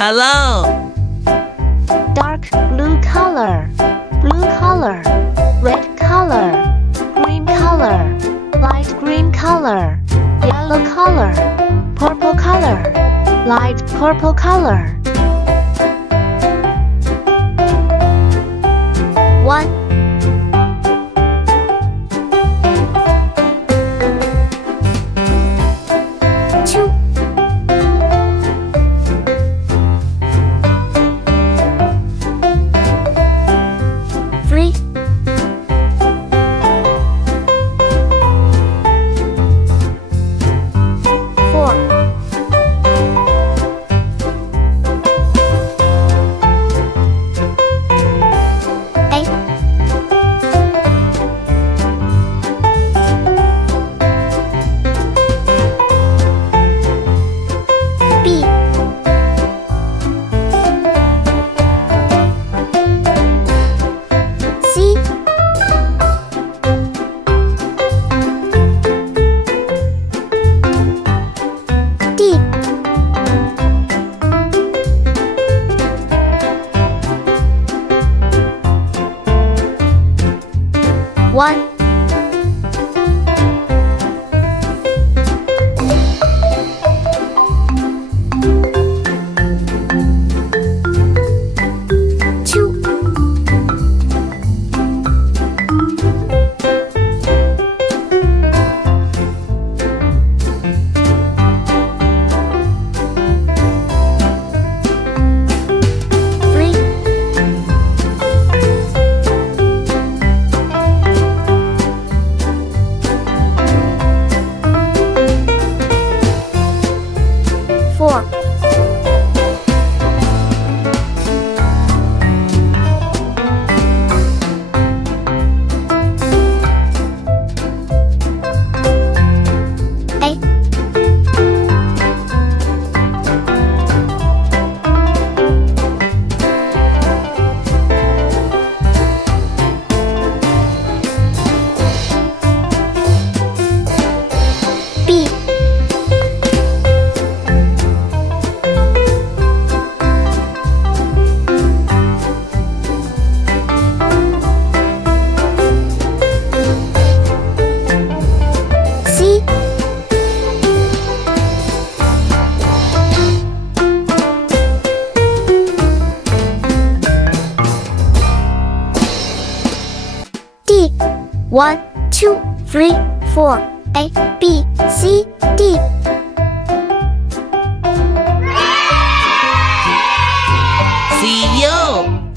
Hello. Dark blue color, blue color, red color, green color, light green color, yellow color, purple color, light purple color. 1 2 3 4 8 B C D 1 2 3 4 8 B C D 1 2 3 4 A B C D See you.